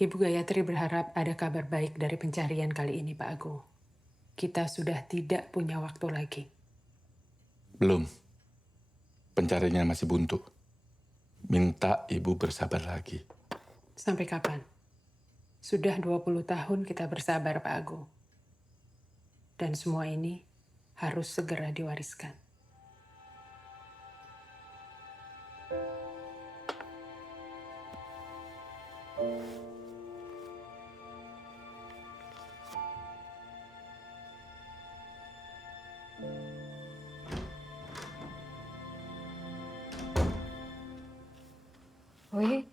Ibu Gayatri berharap ada kabar baik dari pencarian kali ini, Pak Agung. Kita sudah tidak punya waktu lagi. Belum. Pencariannya masih buntu. Minta Ibu bersabar lagi. Sampai kapan? Sudah 20 tahun kita bersabar, Pak Agung. Dan semua ini harus segera diwariskan. Dewi?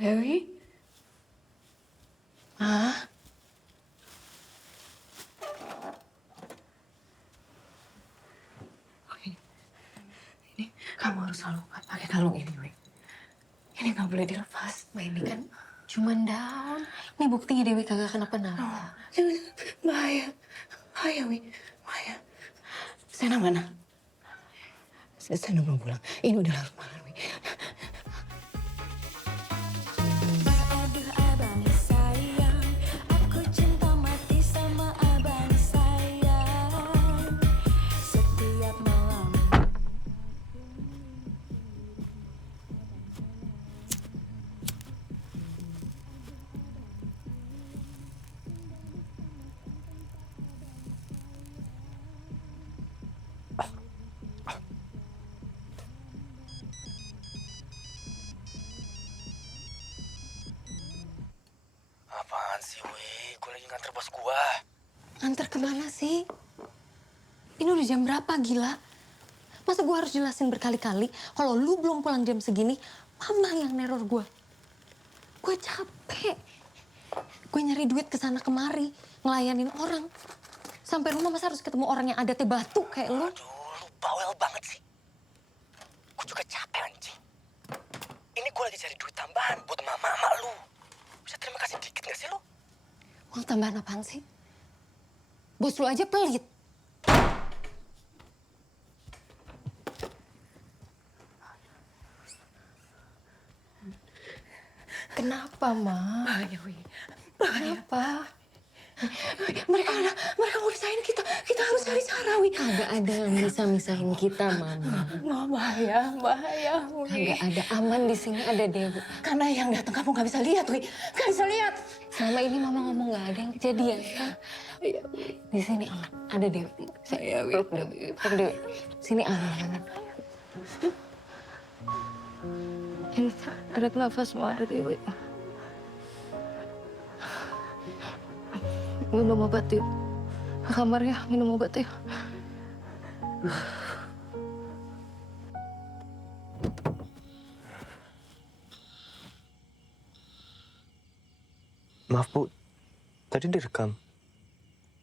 Dewi? Ma? Ini kamu harus selalu pakai kalung ini, Dewi. Ini nggak boleh dilepas. Ma, ini kan cuma daun. Ini buktinya Dewi kagak kenapa-napa. Bahaya. Bahaya, Wi. Bahaya. Sena mana? Sena belum pulang. Ini udah larut malam, Wi. lagi nganter bos gua. Nganter kemana sih? Ini udah jam berapa, gila? Masa gue harus jelasin berkali-kali kalau lu belum pulang jam segini, mama yang neror gue. Gue capek. Gue nyari duit kesana kemari, ngelayanin orang. Sampai rumah masa harus ketemu orang yang adatnya batu kayak lu? Aduh, lu bawel banget sih. Gue juga capek anjing. Ini gue lagi cari duit tambahan buat mama lu. Bisa terima kasih dikit gak sih lu? Uang tambahan apaan sih? Bos lu aja pelit. Kenapa, Ma? Bahaya, Wi. Kenapa? Mereka mau misahin kita. Kita harus cari cara, Wi. Kagak ada yang bisa misahin kita, Mama. Bahaya, Wi. Kagak ada, aman di sini ada Dewi. Karena yang datang kamu nggak bisa lihat, Wi. Nggak bisa lihat. Selama ini Mama ngomong nggak ada yang kejadian. Iya, Di sini aman, ada Dewi. Saya peluk Dewi. Peluk Dewi. Sini aman. Ini ada nafas mau ada Dewi. Minum obat yuk. Ke kamar ya, minum obat yuk. Maaf, Bu. Tadi direkam.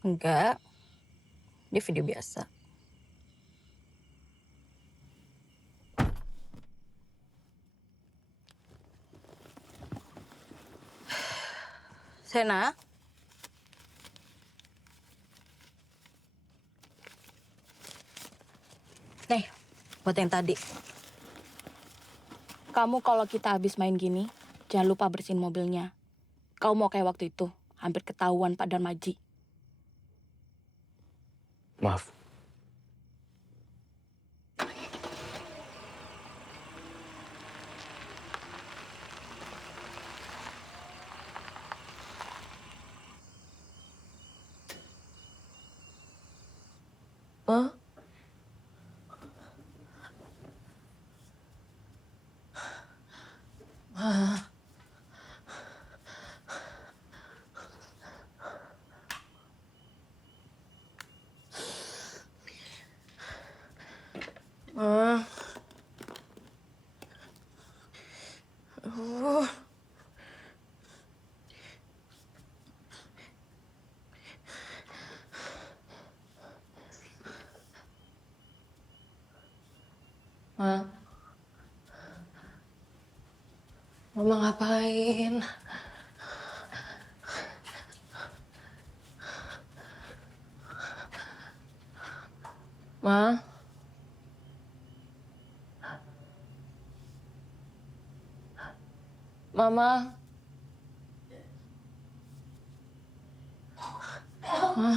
Enggak. Ini video biasa. Sena. Nih, buat yang tadi. Kamu kalau kita habis main gini, jangan lupa bersihin mobilnya. Kau mau kayak waktu itu, hampir ketahuan Pak Darmaji. Maaf. Hah? Ma. Mama ngapain? Ma. Mama. Ma.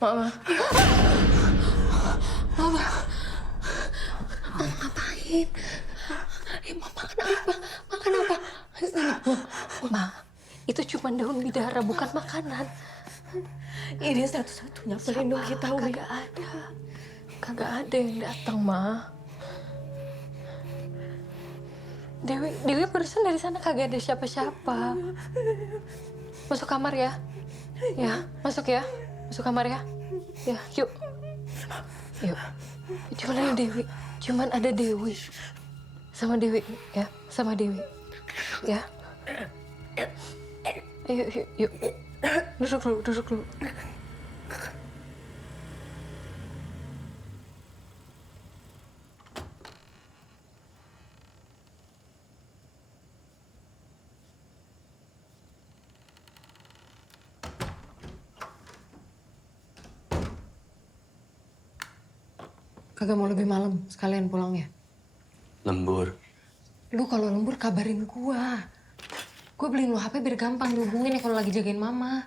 Mama. Mama. Mama ngapain? Mama kenapa? Makan apa? Ma, itu cuma daun bidara, bukan makanan. Ini satu-satunya pelindung kita, Wi. Kagak ada. Kagak ada yang datang, Ma. Dewi barusan dari sana kagak ada siapa-siapa. Masuk kamar ya. Ya, masuk ya. Masuk kamar ya. Ya, yuk. Yuk. Cuman ada Dewi. Cuman ada Dewi. Sama Dewi, ya. Sama Dewi. Ya. Ayo, yuk, yuk. Duduk dulu, duduk dulu. Kagak mau lebih malam, sekalian pulang ya. Lembur. Lu kalau lembur kabarin gua. Gua beliin lu HP biar gampang dihubungin ya kalau lagi jagain mama.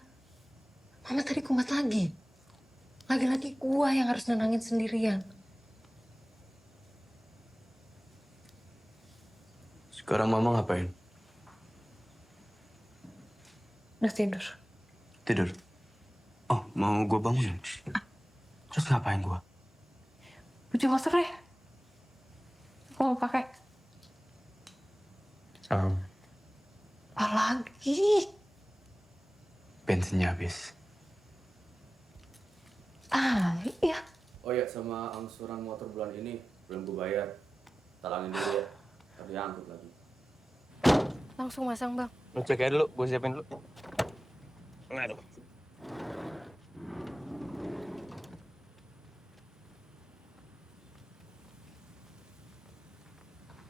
Mama tadi kumat lagi. Lagi-lagi gua yang harus nenangin sendirian. Sekarang Mama ngapain? Udah tidur. Tidur. Oh, mau gue bangunin? Terus ngapain gue? Baju masker deh. Aku mau pakai. Um, Ah, lagi? Bensinnya habis. Iya. Oh ya, sama angsuran motor bulan ini belum gue bayar. Talangin dulu ya, ntar diangkut lagi. Langsung masang, Bang. Lu cek aja dulu, gue siapin dulu. Aduh.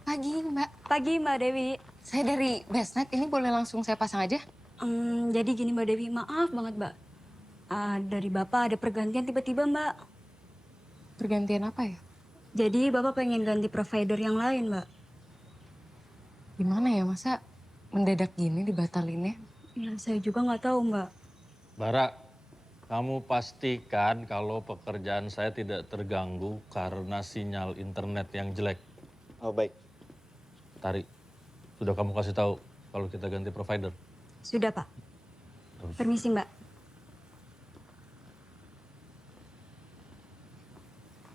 Pagi, Mbak. Pagi Mbak Dewi. Saya dari Bestnet, ini boleh langsung saya pasang aja? Jadi gini Mbak Dewi, maaf banget Mbak. Dari Bapak ada pergantian tiba-tiba Mbak. Pergantian apa ya? Jadi Bapak pengen ganti provider yang lain Mbak. Gimana ya, masa mendadak gini dibatalinnya? Ya saya juga nggak tahu Mbak. Bara, kamu pastikan kalau pekerjaan saya tidak terganggu karena sinyal internet yang jelek. Oh, baik. Tari, sudah kamu kasih tahu kalau kita ganti provider? Sudah Pak. Permisi Mbak.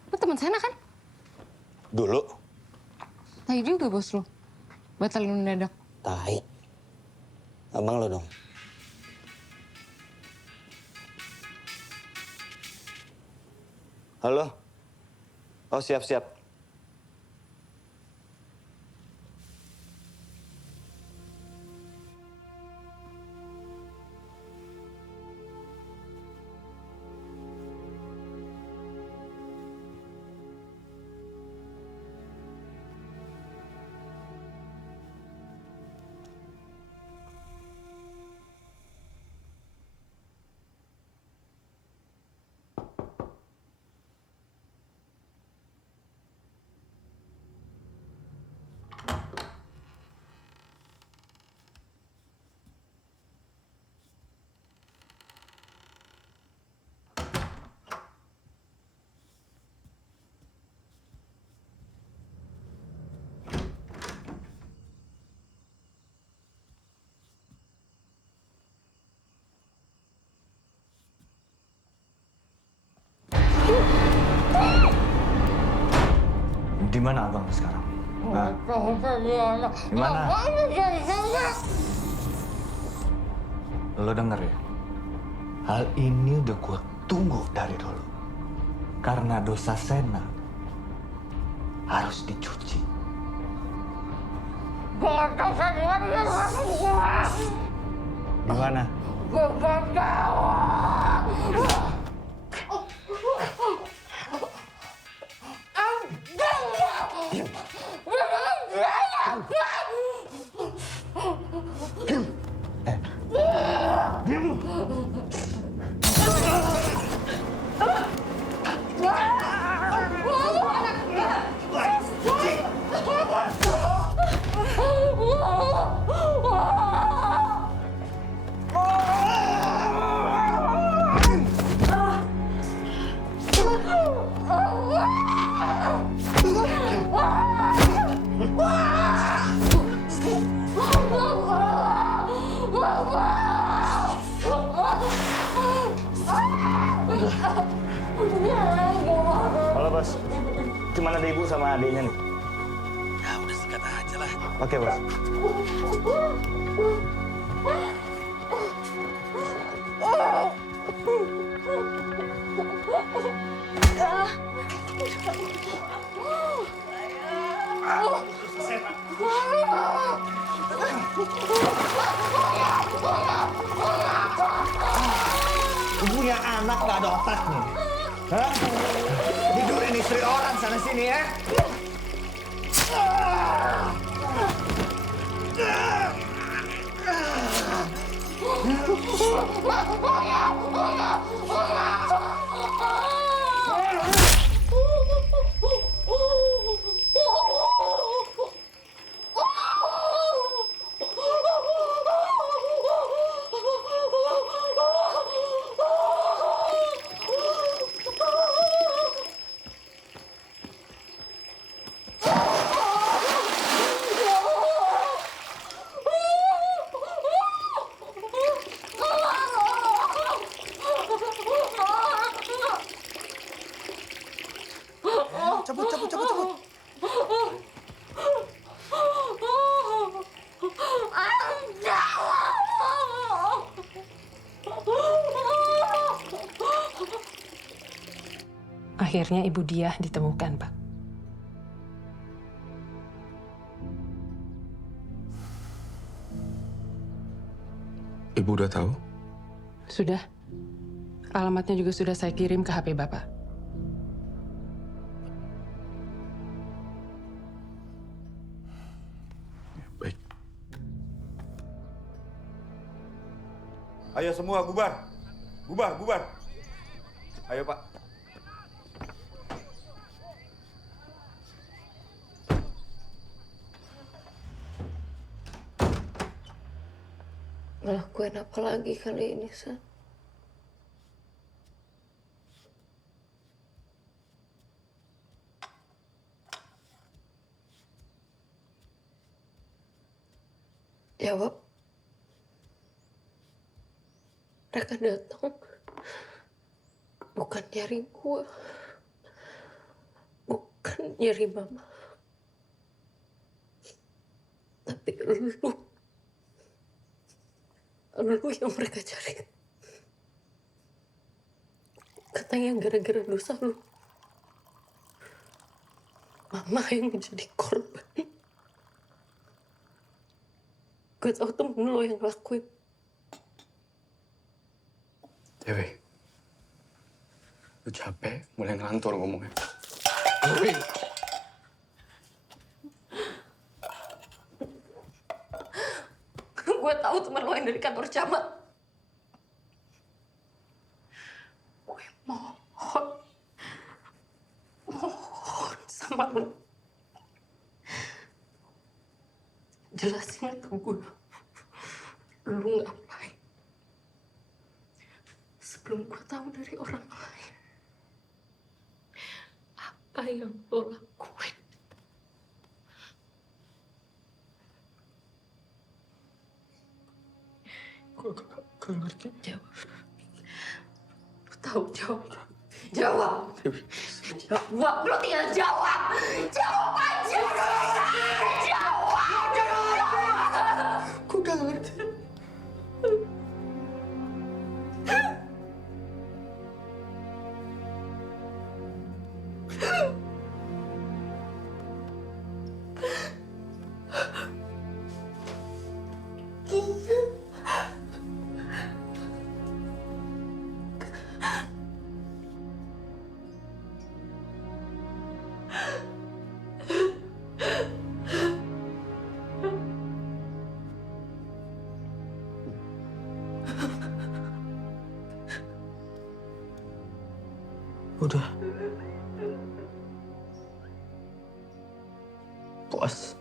Lu teman sana kan? Dulu? Tai juga bos lu. Batalin mendadak. Tai. Abang lo dong. Halo? Oh, siap-siap. Di mana abang sekarang? Di mana? Lo denger ya? Hal ini udah gue tunggu dari dulu. Karena dosa Sena harus dicuci. Di mana? Halo bos, gimana ada ibu sama adiknya nih? Ya udah sikat aja lah. Oke bos. Punya anak gak ada otaknya. Hah? Tidurin istri orang sana sini ya. Akhirnya Ibu Diah ditemukan, Pak. Ibu udah tahu? Sudah. Alamatnya juga sudah saya kirim ke HP Bapak. Baik. Ayo semua bubar. Bubar, bubar. Ayo, Pak. Ngelakuin apa lagi kali ini, San? Jawab. Mereka datang bukan nyari gua, bukan nyari mama, tapi lu yang mereka cari. Katanya gara-gara dosa lu, mama yang menjadi korban. Gue tau temen lo yang ngelakuin. Dewi, lu capek mulai ngelantur ngomongnya. Dewi. Gue tahu teman lo yang dari kantor camat. Gue mohon sama lo. Jelasin ke gue, lu ngapain? Sebelum gue tahu dari orang lain, apa yang lo lakuin? Gue gak ngerti. Jawab. Lo tahu jawab. Jawab. Jawab. Lo tinggal jawab. Jawab aja. Jawab. Gue gak ngerti. Udah. Puas.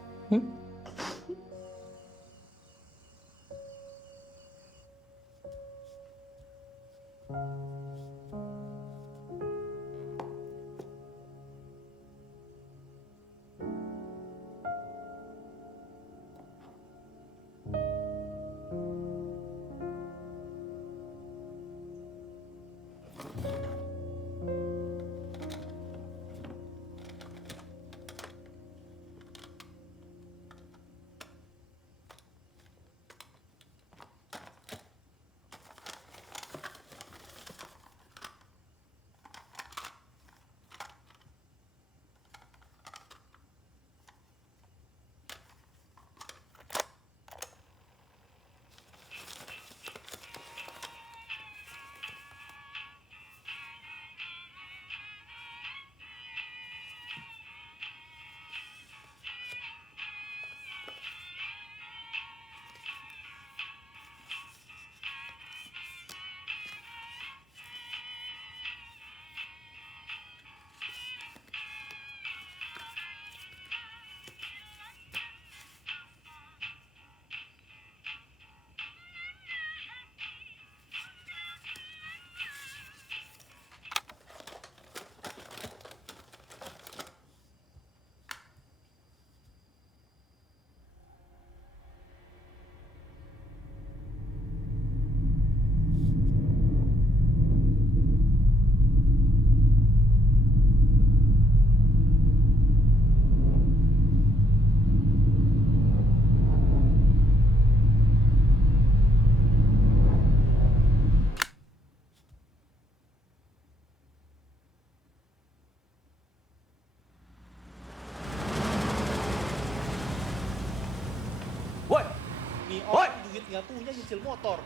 Nih orang duit nggak punya nyicil motor.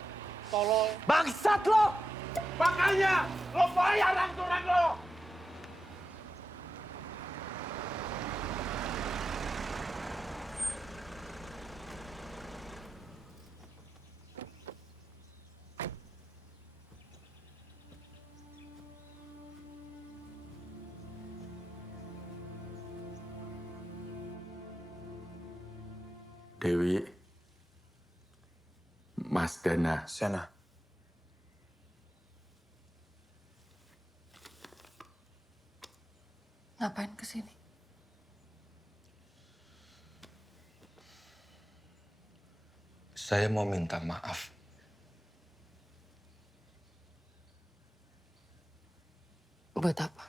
Tolol. Bangsat lo! Makanya lo bayar angsuran lo! Dewi, Mas Dana. Sana. Ngapain kesini? Saya mau minta maaf. Buat apa?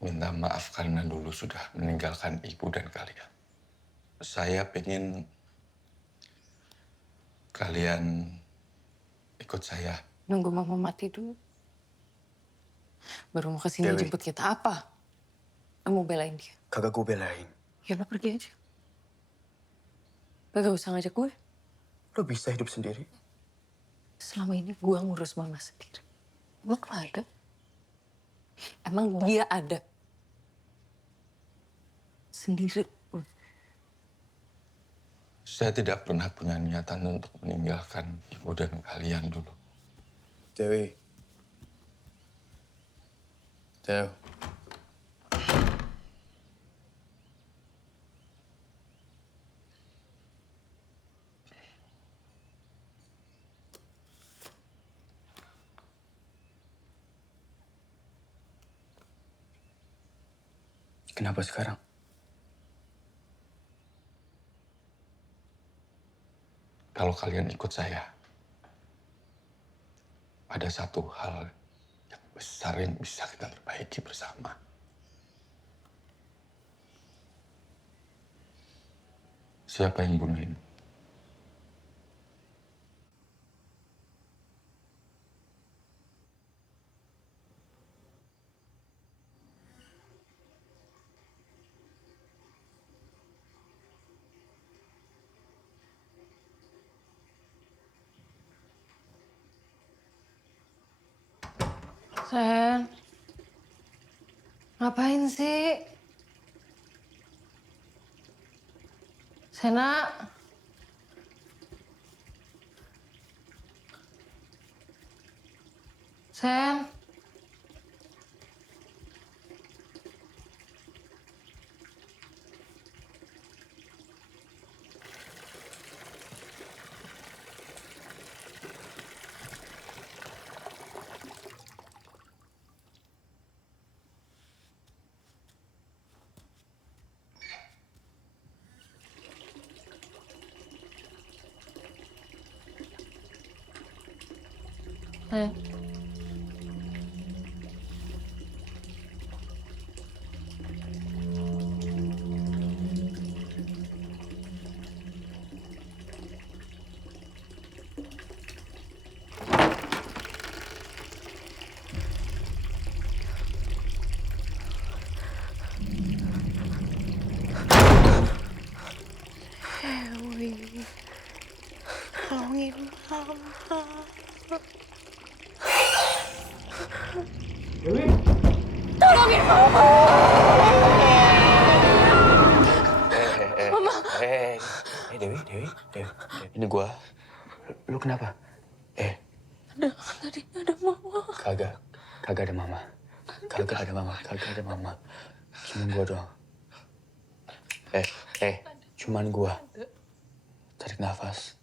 Minta maaf karena dulu sudah meninggalkan ibu dan kalian. Saya pengen kalian ikut saya. Nunggu mama mati dulu. Baru mau kesini Dewi. jemput kita apa? Kamu belain dia? Kagak gue belain. Ya lo pergi aja. Gak usah ngajak gue. Lo bisa hidup sendiri. Selama ini gue ngurus mama sendiri. Lo gak ada. Emang dia ada. Sendiri. Saya tidak pernah punya niatan untuk meninggalkan ibu dan kalian dulu. Dewi. Dew. Kenapa sekarang? Kalau kalian ikut saya, ada satu hal yang besar yang bisa kita perbaiki bersama. Siapa yang bunuhin? Sen, ngapain sih? Sena, Sen, Sen. Dewi, tolongin mama. Dewi. Tolongin mama. Mama. Dewi. Ini gua. Lu kenapa? Tadi ada mama. Kagak ada mama. Kagak ada mama. Cuman gua doang. Cuman gua. Tarik nafas.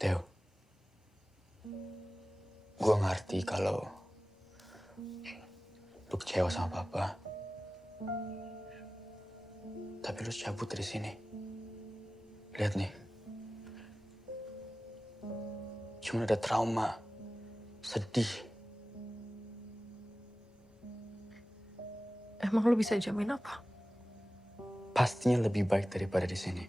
Teo, gue ngerti kalau lu kecewa sama papa. Tapi lu cabut dari sini. Lihat nih. Cuma ada trauma, sedih. Emang lu bisa jamin apa? Pastinya lebih baik daripada di sini.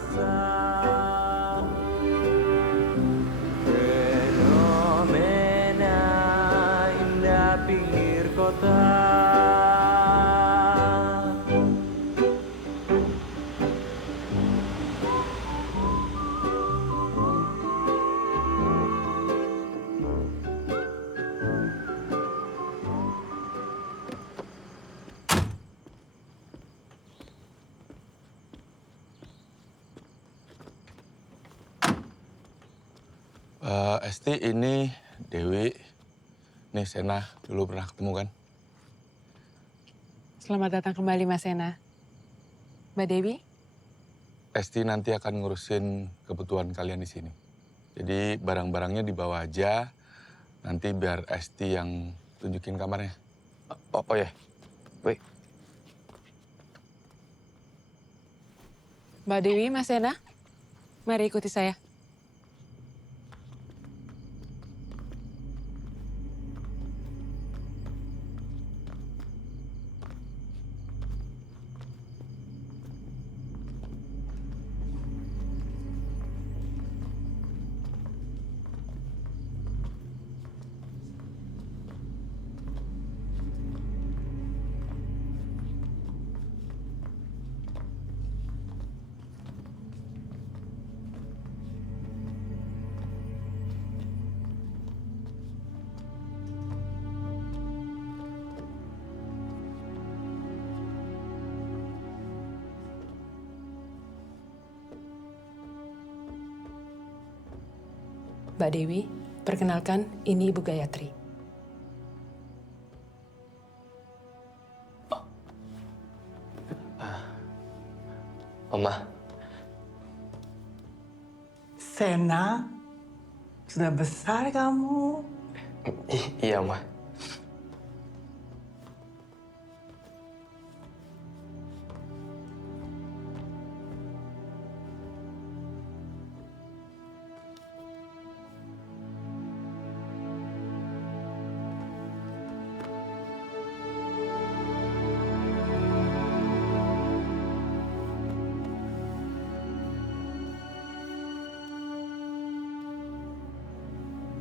masa fenomena indah pinggir kota. Esti, ini Dewi. Nih, Sena. Dulu pernah ketemu kan? Selamat datang kembali, Mas Sena. Mbak Dewi? Esti nanti akan ngurusin kebutuhan kalian di sini. Jadi barang-barangnya dibawa aja. Nanti biar Esti yang tunjukin kamarnya. Oh ya. Baik. Mbak Dewi, Mas Sena, mari ikuti saya. Mbak Dewi, perkenalkan, ini Ibu Gayatri. Oma. Sena, sudah besar kamu. Iya, Oma.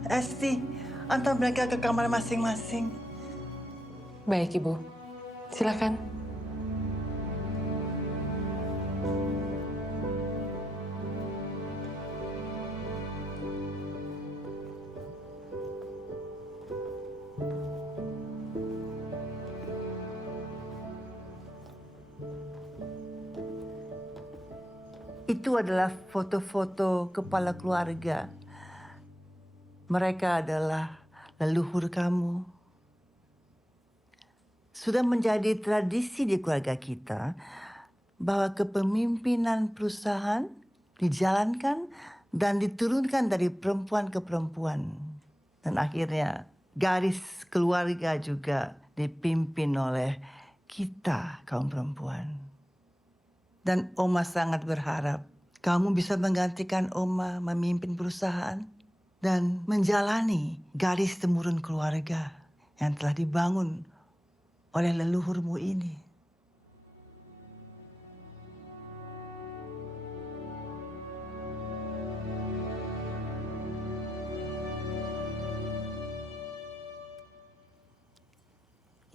Esti, antar mereka ke kamar masing-masing. Baik, Ibu. Silakan. Itu adalah foto-foto kepala keluarga. Mereka adalah leluhur kamu. Sudah menjadi tradisi di keluarga kita bahwa kepemimpinan perusahaan dijalankan dan diturunkan dari perempuan ke perempuan. Dan akhirnya garis keluarga juga dipimpin oleh kita kaum perempuan. Dan Oma sangat berharap kamu bisa menggantikan Oma memimpin perusahaan dan menjalani garis temurun keluarga yang telah dibangun oleh leluhurmu ini.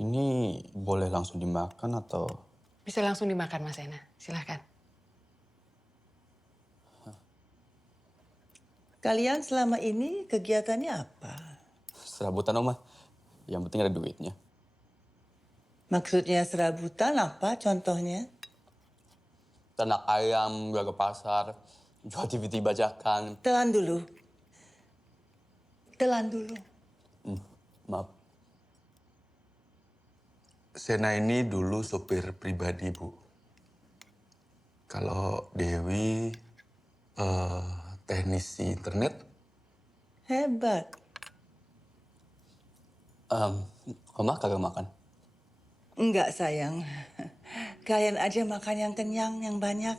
Ini boleh langsung dimakan atau? Bisa langsung dimakan, Mas Sena. Silakan. Kalian selama ini kegiatannya apa? Serabutan, Oma. Yang penting ada duitnya. Maksudnya serabutan apa contohnya? Ternak ayam, jaga pasar, jual TV bajakan. Telan dulu. Telan dulu. Maaf. Sena ini dulu sopir pribadi, Bu. Kalau Dewi teknisi internet. Hebat. Oma kagak makan? Enggak, sayang. Kalian aja makan yang kenyang, yang banyak.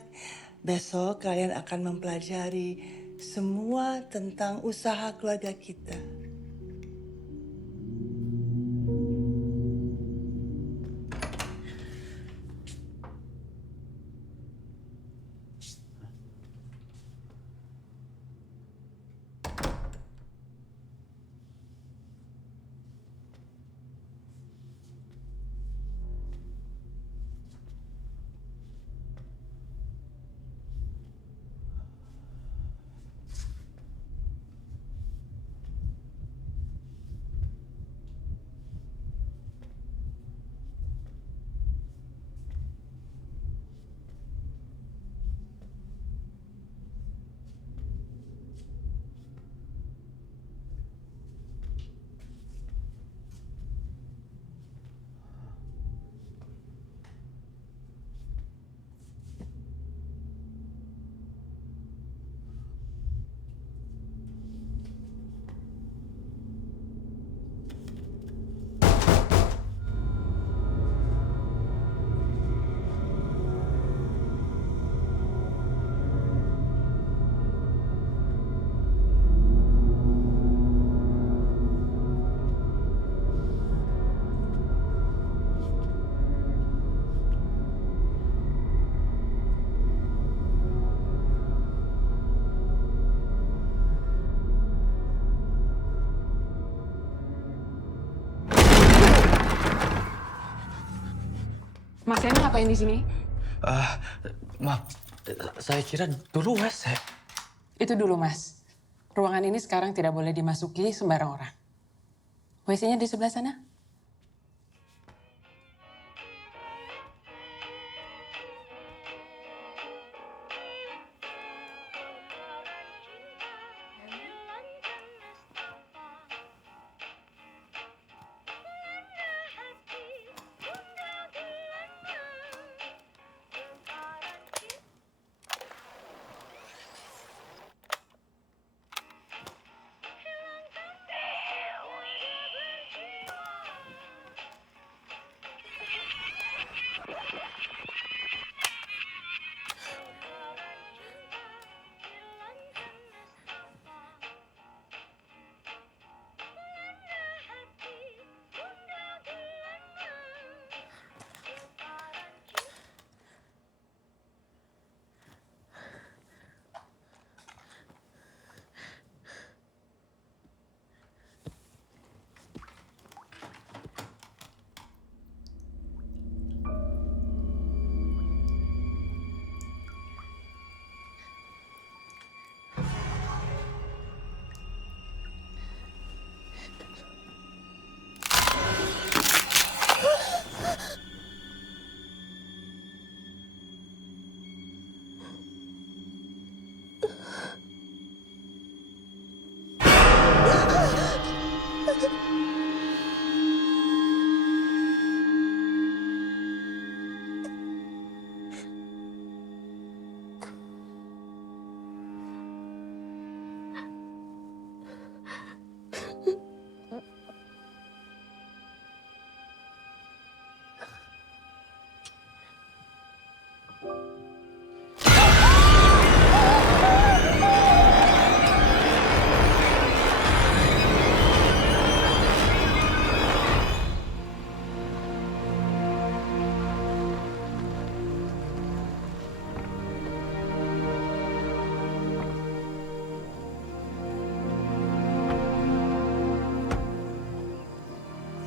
Besok kalian akan mempelajari semua tentang usaha keluarga kita. Mas Heni ngapain di sini? Maaf, saya kira dulu WC. Itu dulu, Mas. Ruangan ini sekarang tidak boleh dimasuki sembarang orang. WC-nya di sebelah sana.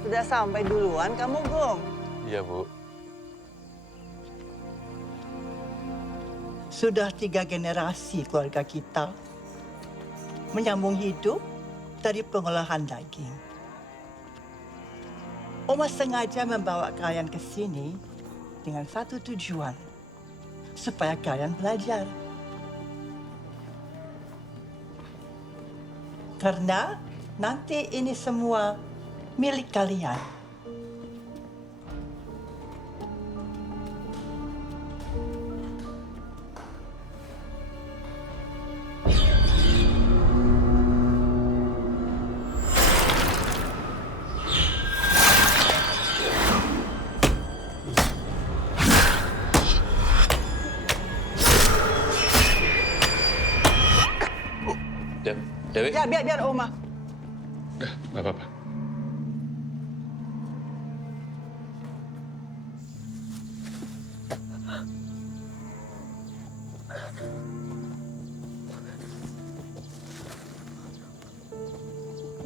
Sudah sampai duluan kamu, Gong. Iya, Bu. Sudah 3 generasi keluarga kita menyambung hidup dari pengolahan daging. Oma sengaja membawa kalian ke sini dengan satu tujuan, supaya kalian belajar. Karena nanti ini semua milik kalian. Dewi? Ya, biar Oma. Udah, nggak apa-apa.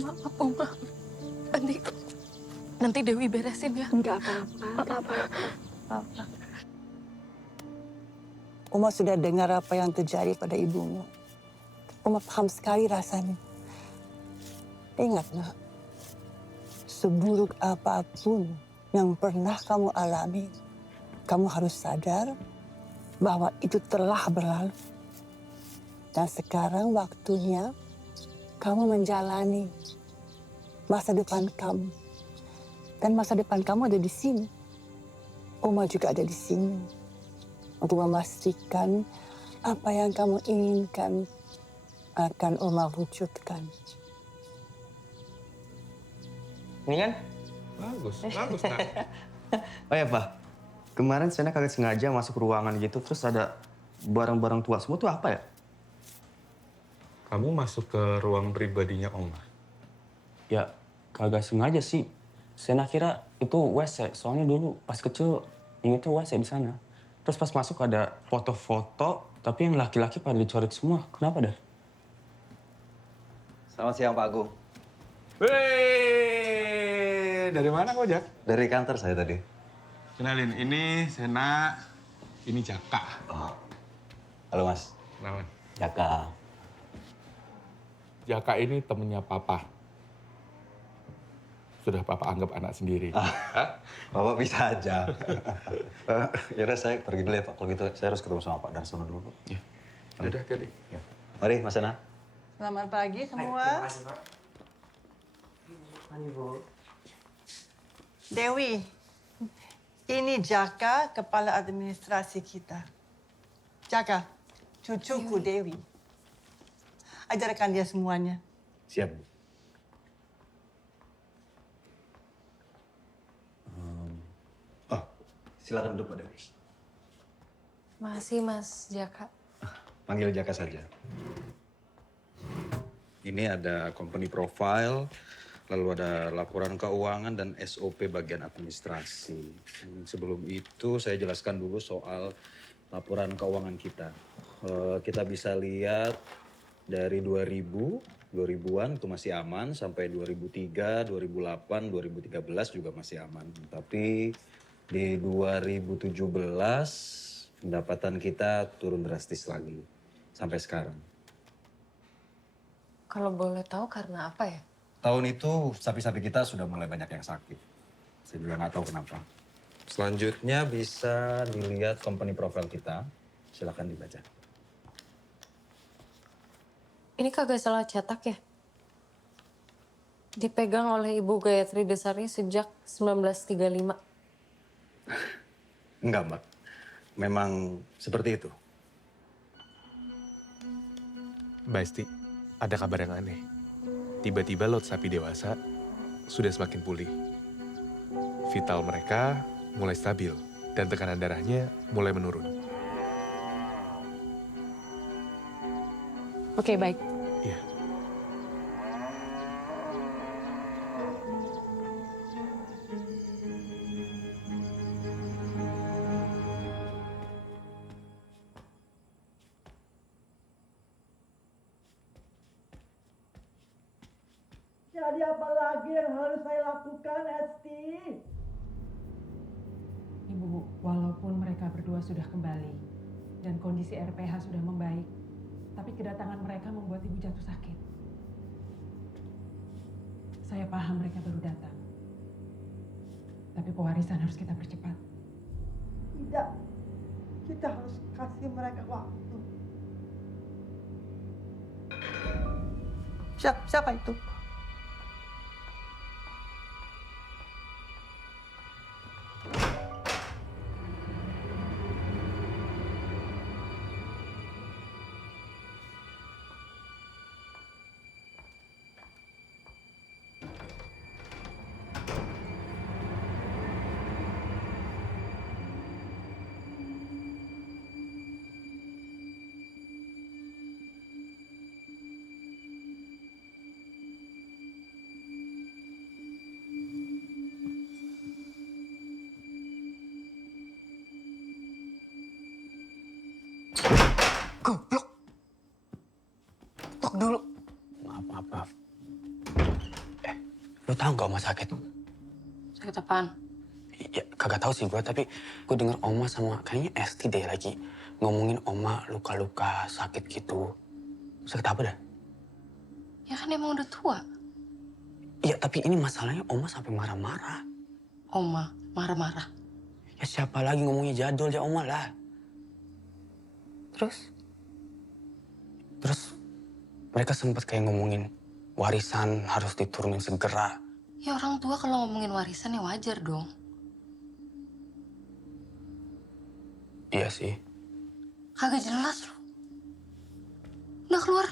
Maaf, Oma. Nanti Dewi beresin ya. Enggak apa-apa. Oma sudah dengar apa yang terjadi pada ibumu. Oma paham sekali rasanya. Ingat, nak, seburuk apapun yang pernah kamu alami, kamu harus sadar bahwa itu telah berlalu. Dan sekarang waktunya kamu menjalani masa depan kamu. Dan masa depan kamu ada di sini. Oma juga ada di sini untuk memastikan apa yang kamu inginkan akan Oma wujudkan. Ini kan? Bagus, Nak. Oh ya, Pak. Kemarin saya kagak sengaja masuk ruangan gitu, terus ada barang-barang tua semua tuh apa ya? Kamu masuk ke ruang pribadinya Oma. Ya, kagak sengaja sih. Saya kira itu WC, soalnya dulu pas kecil ingetnya WC di sana. Terus pas masuk ada foto-foto, tapi yang laki-laki pada dicoret semua. Kenapa dah? Selamat siang, Pak Agung. Wih, dari mana kau, Jak? Dari kantor saya tadi. Kenalin, ini Sena, ini Jaka. Oh. Halo mas. Kenalin. Jaka. Jaka ini temennya Papa. Sudah Papa anggap anak sendiri. Bapak bisa aja. Yaudah saya pergi dulu ya Pak. Kalau gitu saya harus ketemu sama Pak Darsono dulu. Ya. Udah, hati-hati. Ya. Mari Mas Sena. Selamat pagi semua. Terima kasih, Pak. Mari, Bu. Dewi, ini Jaka, kepala administrasi kita. Jaka, cucuku Dewi. Ajarkan dia semuanya. Siap, Bu. Silakan duduk, Pak Dewi. Makasih Mas Jaka. Panggil Jaka saja. Ini ada company profile, lalu ada laporan keuangan dan SOP bagian administrasi. Sebelum itu saya jelaskan dulu soal laporan keuangan kita. Kita bisa lihat dari 2000-an itu masih aman, sampai 2003, 2008, 2013 juga masih aman. Tapi di 2017 pendapatan kita turun drastis lagi sampai sekarang. Kalau boleh tahu karena apa ya? Tahun itu sapi-sapi kita sudah mulai banyak yang sakit. Saya juga nggak tahu kenapa. Selanjutnya bisa dilihat company profile kita. Silakan dibaca. Ini kagak salah cetak ya? Dipegang oleh Ibu Gayatri Besari sejak 1935. Enggak, Mbak. Memang seperti itu. Mbak Esti, ada kabar yang aneh. Tiba-tiba lot sapi dewasa sudah semakin pulih. Vital mereka mulai stabil dan tekanan darahnya mulai menurun. Oke, baik. Iya. Jadi apa lagi yang harus saya lakukan, Esti? Ibu, walaupun mereka berdua sudah kembali dan kondisi RPH sudah membaik, tapi kedatangan mereka membuat ibu jatuh sakit. Saya paham mereka baru datang. Tapi pewarisan harus kita percepat. Tidak. Kita harus kasih mereka waktu. Siapa itu? Goblok. Tok dulu. Maaf. Lo tahu nggak Oma sakit? Sakit apaan? Ya kagak tahu sih gue, tapi gue denger Oma sama kayaknya Esti deh lagi ngomongin Oma luka-luka sakit gitu. Sakit apa dah? Ya kan emang udah tua. Iya, tapi ini masalahnya Oma sampai marah-marah. Oma marah-marah. Ya siapa lagi ngomongnya jadul ya Oma lah. Terus mereka sempat kayak ngomongin warisan harus diturunin segera. Ya orang tua kalau ngomongin warisan ya wajar dong. Iya sih. Kagak jelas lu. Udah keluar.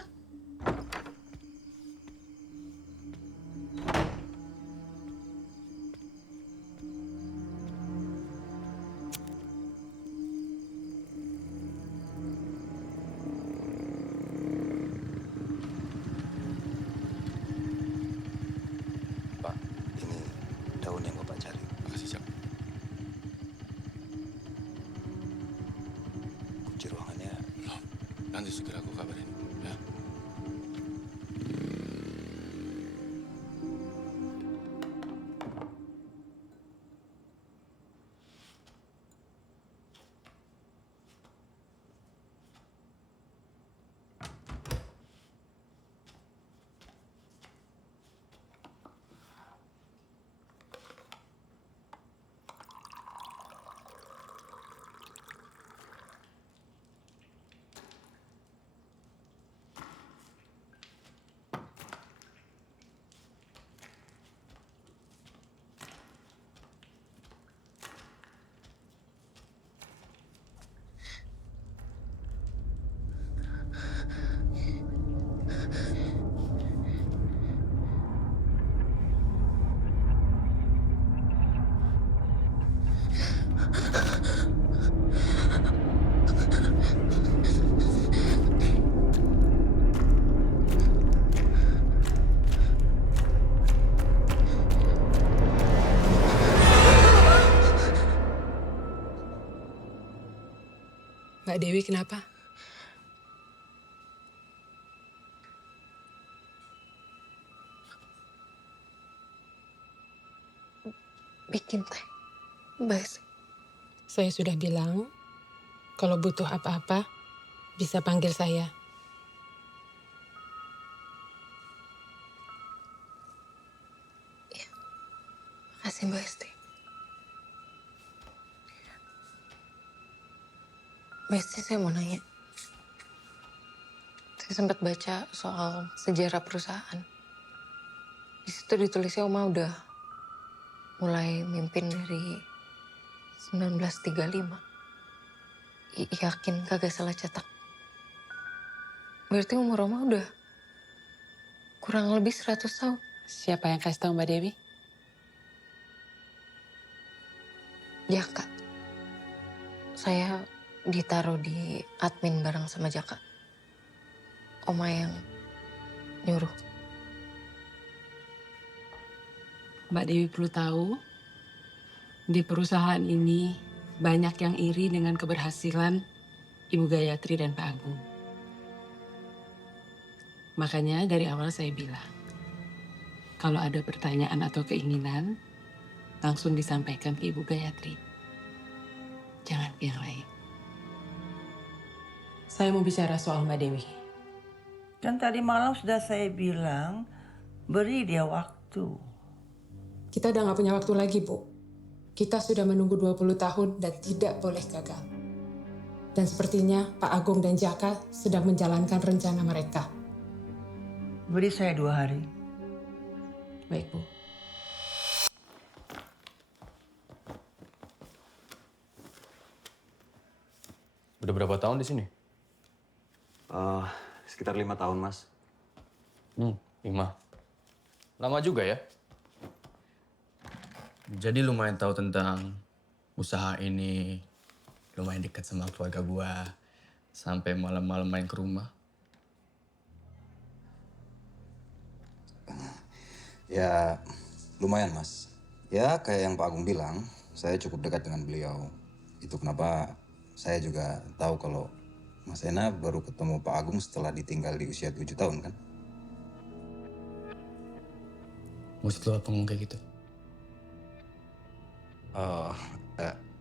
Pak, ini daun yang Bapak cari. Makasih, Cak. Kunci ruangannya. Nanti segera aku kabarin. Ya. Dewi kenapa? Bikin teh. Mbak Esti. Saya sudah bilang, kalau butuh apa-apa, bisa panggil saya. Makasih Mbak Esti. Mbak Esti, saya mau nanya. Saya sempat baca soal sejarah perusahaan. Di situ ditulisnya Oma udah mulai mimpin dari 1935. Yakin kagak salah cetak. Berarti umur Oma udah kurang lebih 100 tahun. Siapa yang kasih tahu Mbak Dewi? Jaka. Saya ditaruh di admin bareng sama Jaka. Oma yang nyuruh. Mbak Dewi perlu tahu, di perusahaan ini banyak yang iri dengan keberhasilan Ibu Gayatri dan Pak Agung. Makanya dari awal saya bilang, kalau ada pertanyaan atau keinginan, langsung disampaikan ke Ibu Gayatri. Jangan ke yang lain. Saya mau bicara soal Mbak Dewi. Kan tadi malam sudah saya bilang, beri dia waktu. Kita udah nggak punya waktu lagi, Bu. Kita sudah menunggu 20 tahun dan tidak boleh gagal. Dan sepertinya Pak Agung dan Jaka sedang menjalankan rencana mereka. Beri saya 2 hari. Baik, Bu. Udah berapa tahun di sini? Sekitar 5 tahun, Mas. 5. Lama juga ya? Jadi lumayan tahu tentang usaha ini, lumayan dekat sama keluarga gua, sampai malam-malam main ke rumah. Ya, lumayan, Mas. Ya, kayak yang Pak Agung bilang, saya cukup dekat dengan beliau. Itu kenapa saya juga tahu kalau Mas Ena baru ketemu Pak Agung setelah ditinggal di usia 7 tahun, kan? Maksud lo apa ngomong kayak gitu?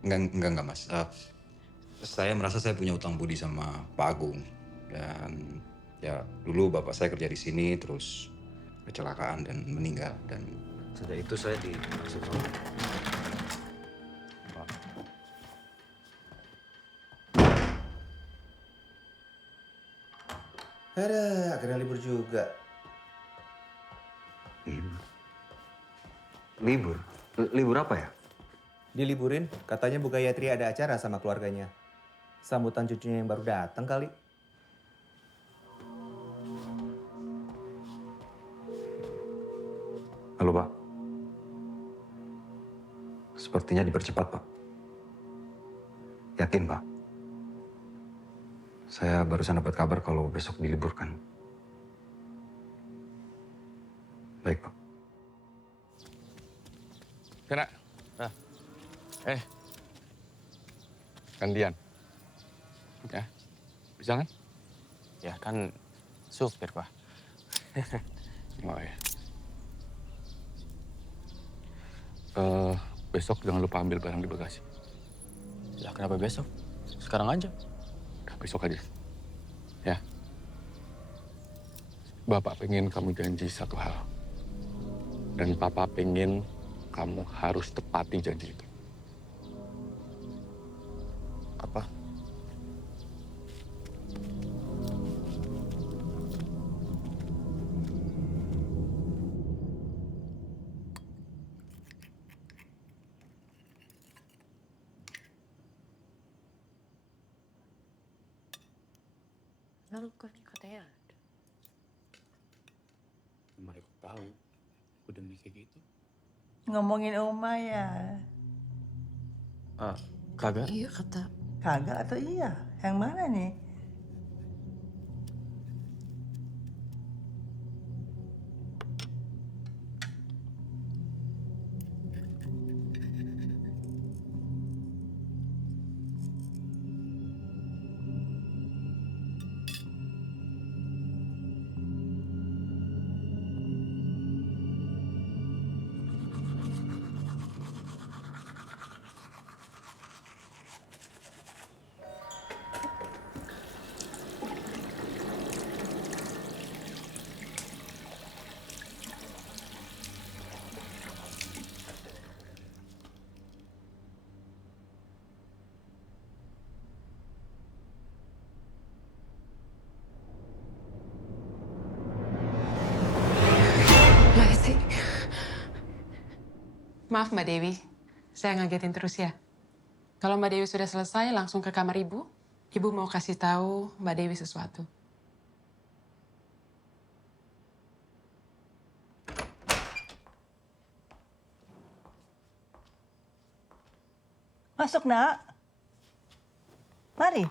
Enggak, Mas. Saya merasa saya punya utang budi sama Pak Agung. Dan ya, dulu bapak saya kerja di sini, terus kecelakaan dan meninggal. Dan sejak itu saya dimaksud sama Pak. Ada, akhirnya libur juga. Libur? Libur apa ya? Diliburin, katanya Bu Gayatri ada acara sama keluarganya. Sambutan cucunya yang baru datang kali. Halo, Pak. Sepertinya dipercepat, Pak. Yakin, Pak? Saya barusan dapat kabar kalau besok diliburkan. Baik, Pak. Kena. Gantian. Ya, bisa kan? Ya kan supir, Pak. Oh ya. Besok jangan lupa ambil barang di bagasi. Ya kenapa besok? Sekarang aja. Udah, besok aja. Ya. Bapak pengen kamu janji satu hal. Dan Papa pengen kamu harus tepati janji itu. Apa? Lalu kan katanya ada. Mereka tahu. Udah kayak gitu. Ngomongin Oma ya. Kagak? Iya kata. Kagak atau iya? Yang mana nih? Maaf Mbak Dewi, saya ngagetin terus ya. Kalau Mbak Dewi sudah selesai, langsung ke kamar Ibu. Ibu mau kasih tahu Mbak Dewi sesuatu. Masuk, Nak. Mari.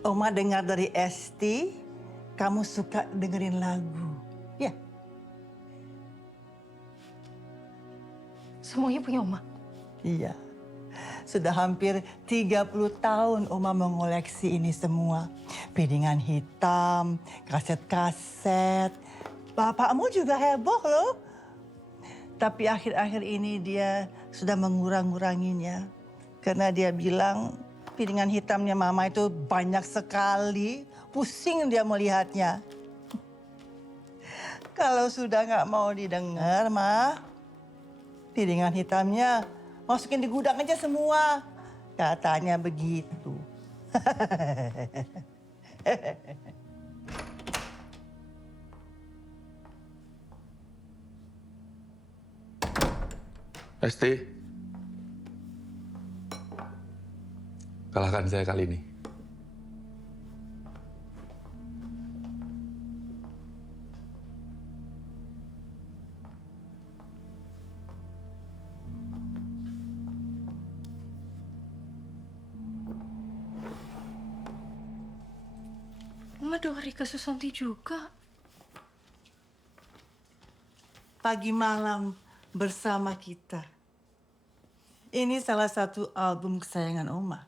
Oma dengar dari Esti, kamu suka dengerin lagu. Ya. Semuanya punya Oma? Iya. Sudah hampir 30 tahun Oma mengoleksi ini semua. Piringan hitam, kaset-kaset. Bapakmu juga heboh loh. Tapi akhir-akhir ini dia sudah mengurang-nguranginya. Karena dia bilang piringan hitamnya Mama itu banyak sekali. Pusing dia melihatnya. Kalau sudah nggak mau didengar, Ma, piringan hitamnya masukin di gudang aja semua. Katanya begitu. Esti, kalahkan saya kali ini. Oma dengar Rika Susanti juga. Pagi malam bersama kita. Ini salah satu album kesayangan Oma.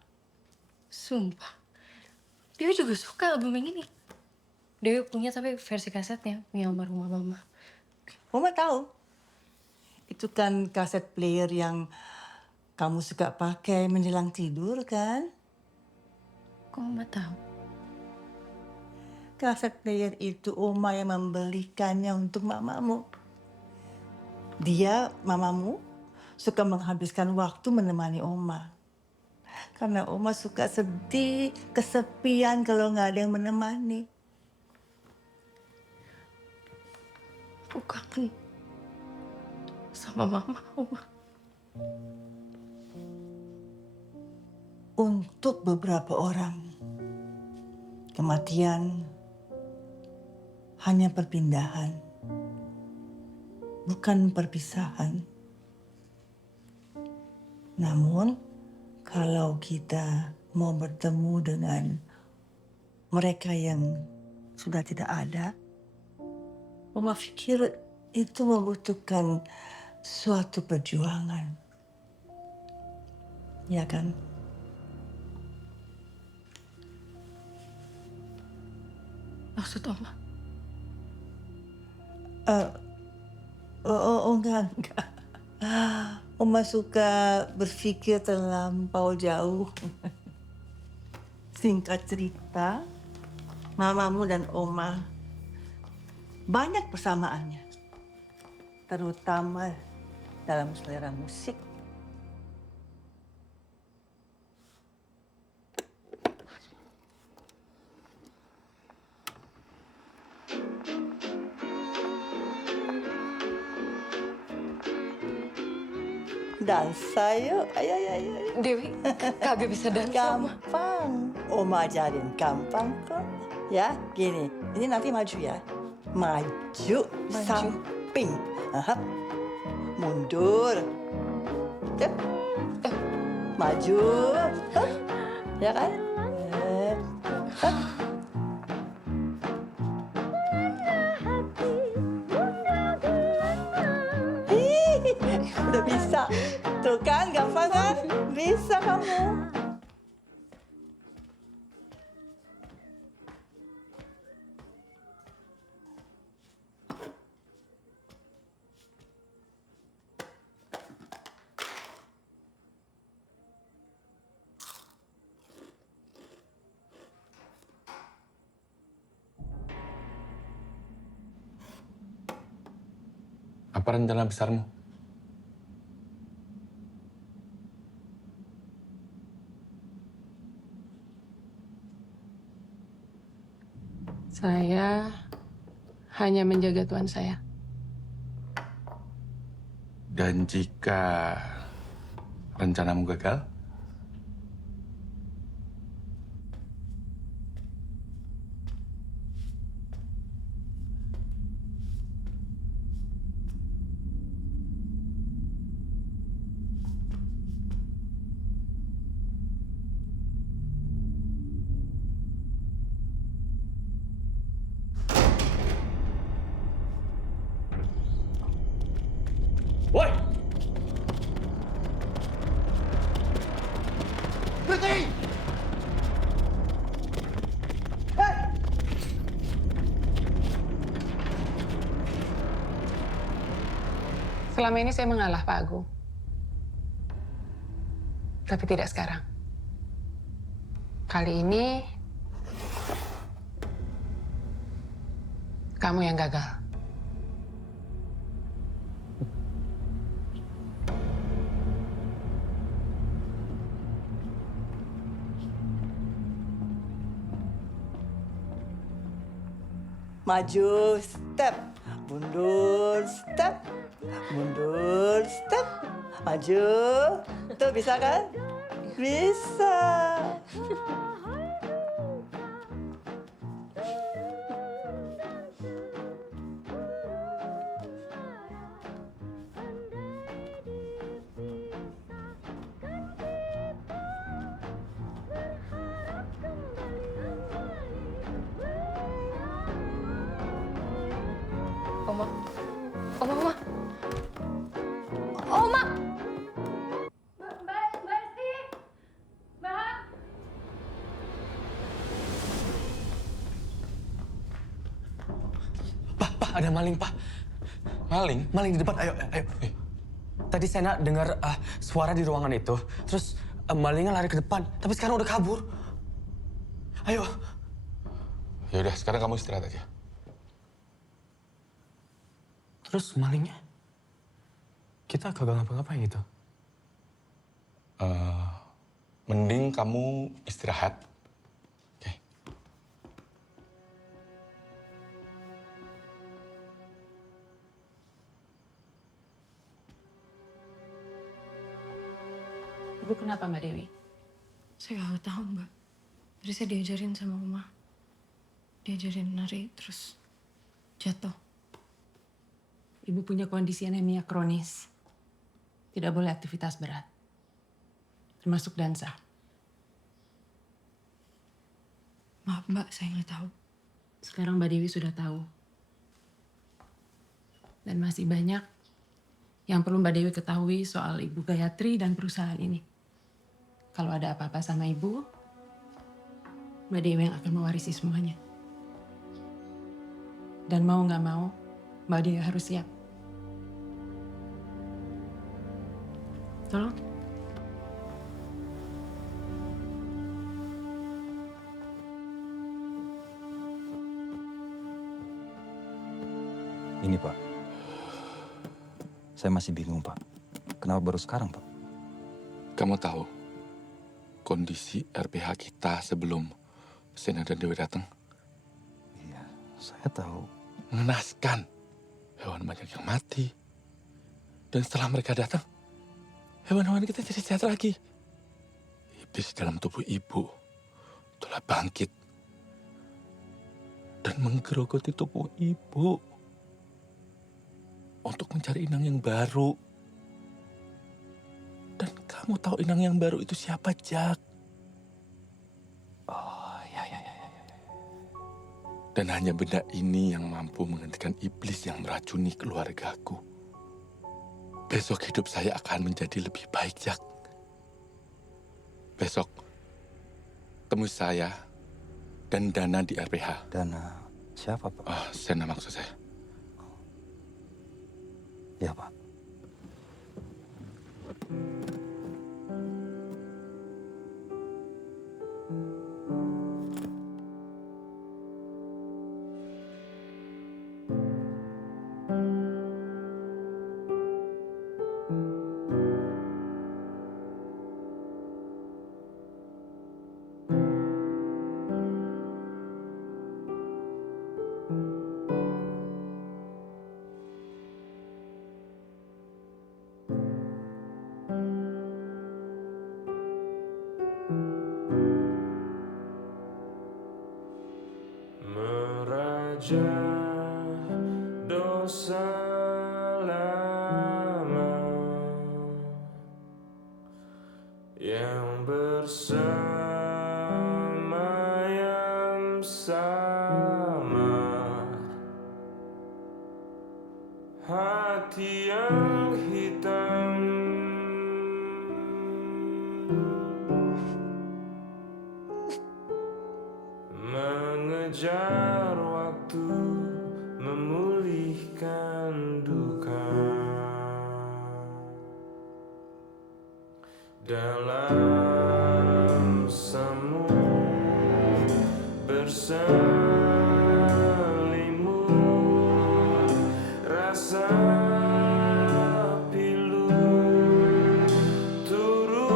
Sumpah. Dewi juga suka album yang ini. Dewi punya tapi versi kasetnya, punya almarhumah Mama. Oma tahu, itu kan kaset player yang kamu suka pakai menjelang tidur kan? Kok Oma tahu? Kaset player itu Oma yang membelikannya untuk mamamu. Dia, mamamu, suka menghabiskan waktu menemani Oma. Karena Oma suka sedih, kesepian kalau nggak ada yang menemani. Aku kangen sama Mama, Oma. Untuk beberapa orang, kematian hanya perpindahan, bukan perpisahan. Namun, kalau kita mau bertemu dengan mereka yang sudah tidak ada, Oma pikir itu membutuhkan suatu perjuangan. Ya kan? Maksud Oma? Enggak. Oma suka berpikir terlampau jauh. Singkat cerita, mamamu dan Oma banyak persamaannya. Terutama dalam selera musik. Dansa yuk, ayo. Dewi, kagak bisa dansa, Oma. Gampang. Oma ajarin, gampang kok. Ya, gini. Ini nanti maju ya. Maju. Samping. Ahap. Mundur. Cep. Maju. Hup. Ya kan? Hup. Udah bisa. Tuh kan, gampang kan? Bisa kamu. Apa rencana besarmu? Saya hanya menjaga tuan saya. Dan jika rencanamu gagal? Woi! Berhenti! Selama ini saya mengalah, Pak Agung. Tapi tidak sekarang. Kali ini, kamu yang gagal. Maju, step. Mundur, step. Mundur, step. Maju. Tuh, bisa kan? Bisa. Oma. Oma. Oma. Mbak Esti. Mbak. Pak, ada maling, Pak. Maling? Maling di depan, ayo. Tadi saya dengar suara di ruangan itu, terus malingnya lari ke depan, tapi sekarang udah kabur. Ayo. Ya udah, sekarang kamu istirahat aja. Terus malingnya? Kita kagak ngapa-ngapain gitu. Mending kamu istirahat. Ibu kenapa, Mbak Dewi? Saya nggak tahu, Mbak. Tadi saya diajarin sama Oma. Diajarin nari, terus jatuh. Ibu punya kondisi anemia kronis. Tidak boleh aktivitas berat. Termasuk dansa. Maaf, Mbak, saya nggak tahu. Sekarang Mbak Dewi sudah tahu. Dan masih banyak yang perlu Mbak Dewi ketahui soal Ibu Gayatri dan perusahaan ini. Kalau ada apa-apa sama Ibu, Mbak Dewi yang akan mewarisi semuanya. Dan mau nggak mau, Mbak Dewi harus siap. Tolong. Ini, Pak. Saya masih bingung, Pak. Kenapa baru sekarang, Pak? Kamu tahu kondisi RPH kita sebelum Sena dan Dewi datang? Iya, saya tahu. Mengenaskan. Hewan banyak yang mati. Dan setelah mereka datang, hewan-hewan kita jadi sehat lagi. Iblis dalam tubuh ibu telah bangkit dan menggerogoti tubuh ibu untuk mencari inang yang baru. Dan kamu tahu inang yang baru itu siapa, Jack? Oh, ya. Dan hanya benda ini yang mampu menghentikan iblis yang meracuni keluargaku. Besok hidup saya akan menjadi lebih baik, Jack. Besok, temui saya dan Dana di RPH. Dana siapa, Pak? Sena maksud saya. Ya, Pak. dosa lama yang bersama yang sama, hati yang hitam mengejar waktu memulihkan duka dalam semu berselimut rasa pilu turun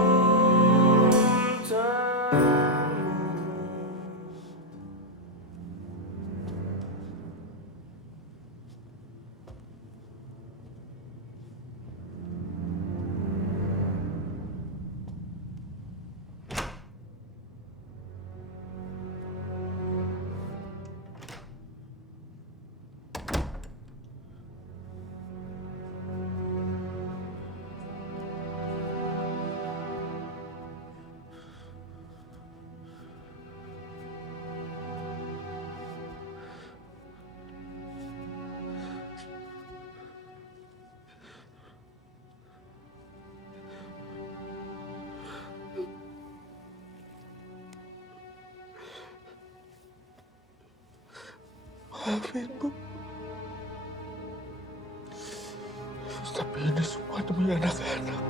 Maafin, Bu. Tapi ini semua demi anak-anak.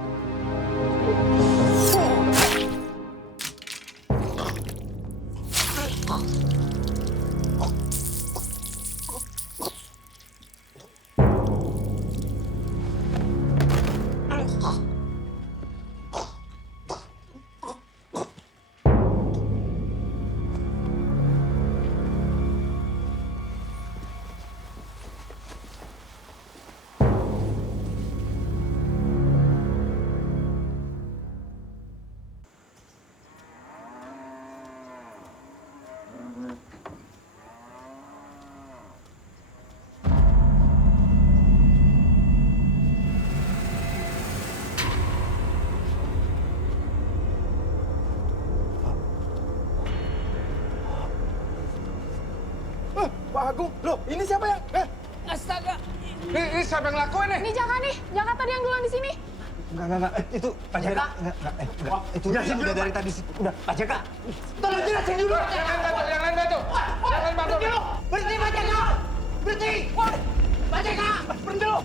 Pak Agung, loh ini siapa yang? Astaga. Ini siapa yang lakuin nih? Ini Jaka nih. Jaka tadi yang duluan di sini. Enggak. Itu Pak Jaka. Enggak. Itu udah dari tadi sih. Udah, Pak Jaka. Tolong jelasin dulu. Yang lain bantu. Jangan bantu. Berhenti, Pak Jaka. Berhenti. Pak Jaka. Berhenti dulu.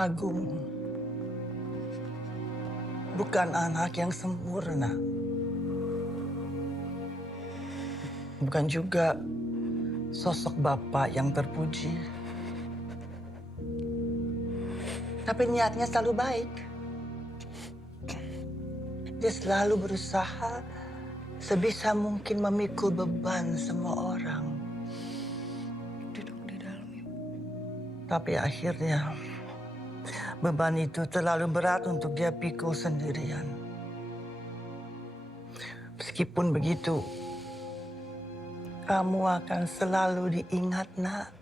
Agung bukan anak yang sempurna. Bukan juga sosok bapak yang terpuji. Tapi niatnya selalu baik. Dia selalu berusaha sebisa mungkin memikul beban semua orang. Duduk di dalam, Ibu. Tapi akhirnya beban itu terlalu berat untuk dia pikul sendirian. Meskipun begitu, kamu akan selalu diingat, Nak.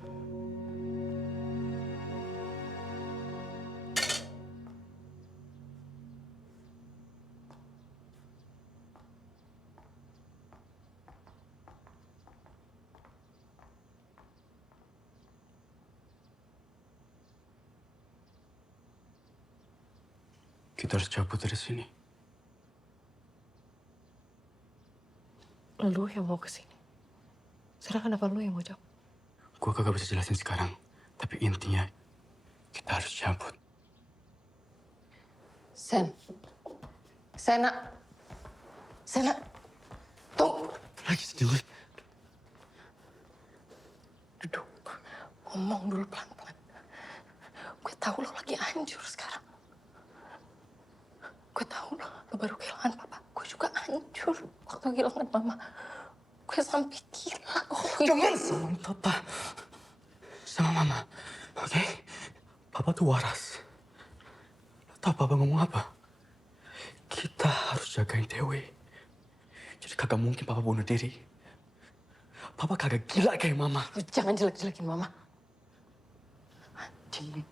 Kita harus cabut dari sini. lu yang mau kesini. Sekarang kenapa lu yang mau jawab? Gue kagak bisa jelasin sekarang. Tapi intinya, kita harus cabut. Sena. Tunggu. Lagi sendiri. Duduk. Ngomong dulu pelan-pelan. Gue tahu lo lagi hancur sekarang. Gue tahu lo baru kehilangan papa. Gue juga hancur waktu kehilangan mama. Gue sampai gila. Jangan sama papa. Sama mama. Oke? Papa tuh waras. Lo tau papa ngomong apa? Kita harus jagain Dewi. Jadi kagak mungkin papa bunuh diri. Papa kagak gila kayak mama. Lu jangan jelek-jelekin mama. Anjing.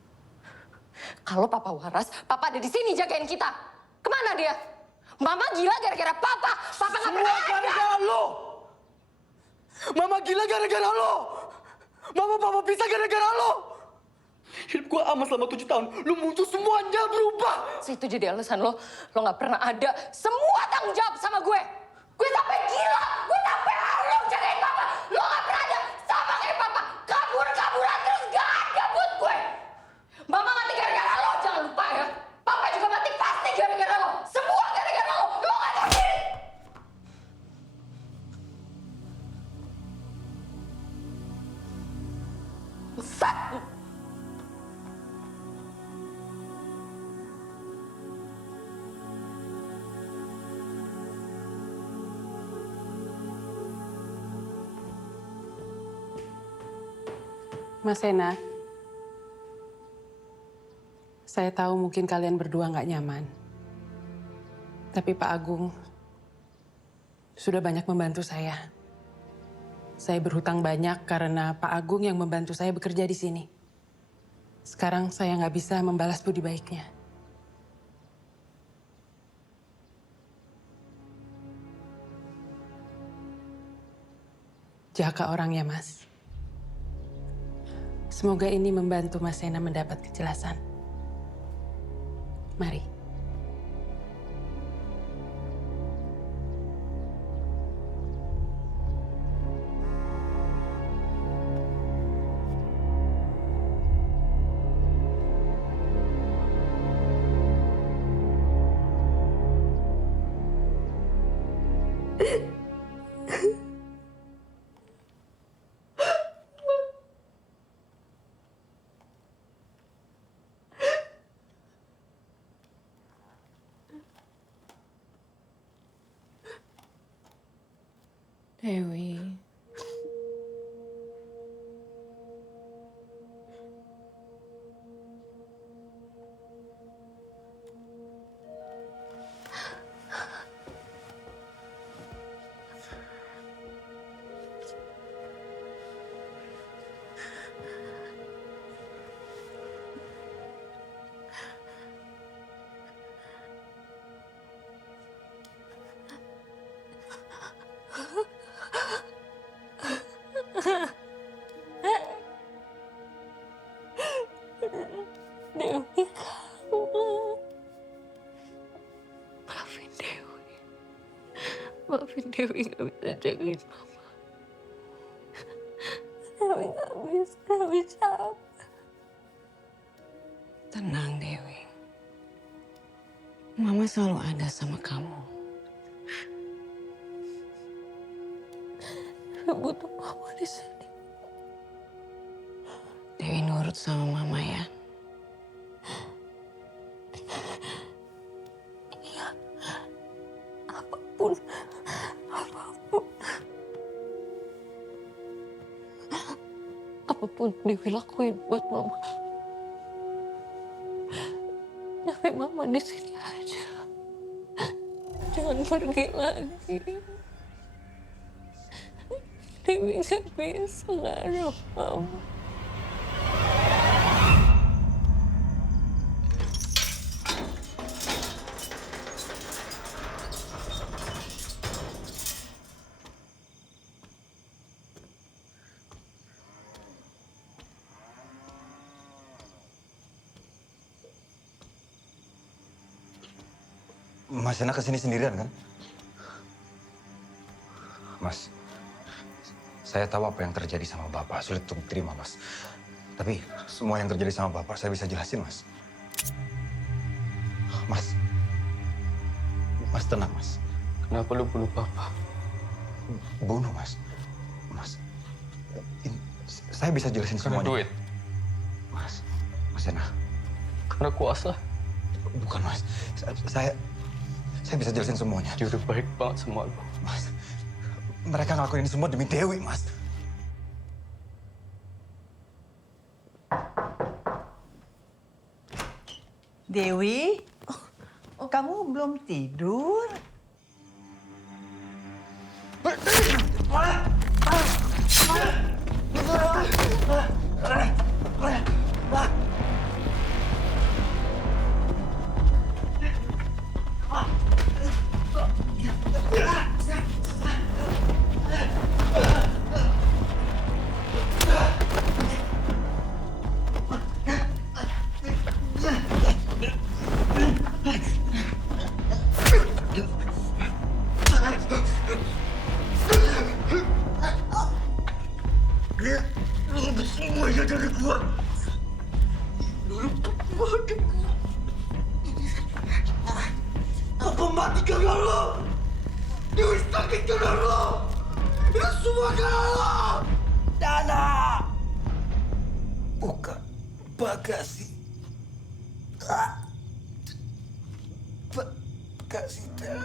Kalau papa waras, papa ada di sini jagain kita. Kemana dia? Mama gila gara-gara papa. Papa nggak pernah ada. Gara-gara lo. Mama gila gara-gara lo. Mama papa pisah gara-gara lo. Hidup gue aman selama 7 tahun. Lu muncul semuanya berubah. Itu jadi alasan lo. Lo nggak pernah ada semua tanggung jawab sama gue. Gue sampai gila. Gue sampai halu jagain papa. Lo nggak pernah ada sama kayak papa. Kabur-kaburan terus gak ada buat gue. Mama mati gara-gara lo. Jangan lupa ya. Papa juga mati pasti gara-gara lo. Semua gara-gara lo. Lo nggak tahu diri. Sat. Mas Sena, saya tahu mungkin kalian berdua nggak nyaman. Tapi Pak Agung sudah banyak membantu saya. Saya berhutang banyak karena Pak Agung yang membantu saya bekerja di sini. Sekarang saya nggak bisa membalas budi baiknya. Jaka orangnya, Mas. Semoga ini membantu Mas Sena mendapat kejelasan. Mari. Dewi. Dewi kamu. Maafin Dewi. Maafin Dewi gak bisa jagain mama. Dewi gak bisa. Tenang Dewi. Mama selalu ada sama kamu. Dewi butuh mama di sini. Dewi nurut sama mama ya. Iya. Apapun. Apapun Dewi lakuin buat mama. Tapi mama di sini aja. Jangan pergi lagi. Dewi gak bisa gak ada mama. Mas Sena kesini sendirian kan? Mas Saya tahu apa yang terjadi sama Bapak, sulit untuk diterima, Mas. Tapi semua yang terjadi sama Bapak saya bisa jelasin, Mas. Mas tenang, Mas. Kenapa lu bunuh Papa? Bunuh, Mas. Saya bisa jelasin Karena semuanya. duit. Mas Sena. Karena kuasa. Bukan, Mas. Saya bisa jelasin semuanya. Dia udah baik banget sama lu. Mas, mereka ngelakuin ini semua demi Dewi, Mas. Dewi, kamu belum tidur? Semuanya dari gua. Papa mati karena lo. Dewi sakit karena lo. Itu semua karena lo. Dana. Buka bagasi. Bagasi Dana.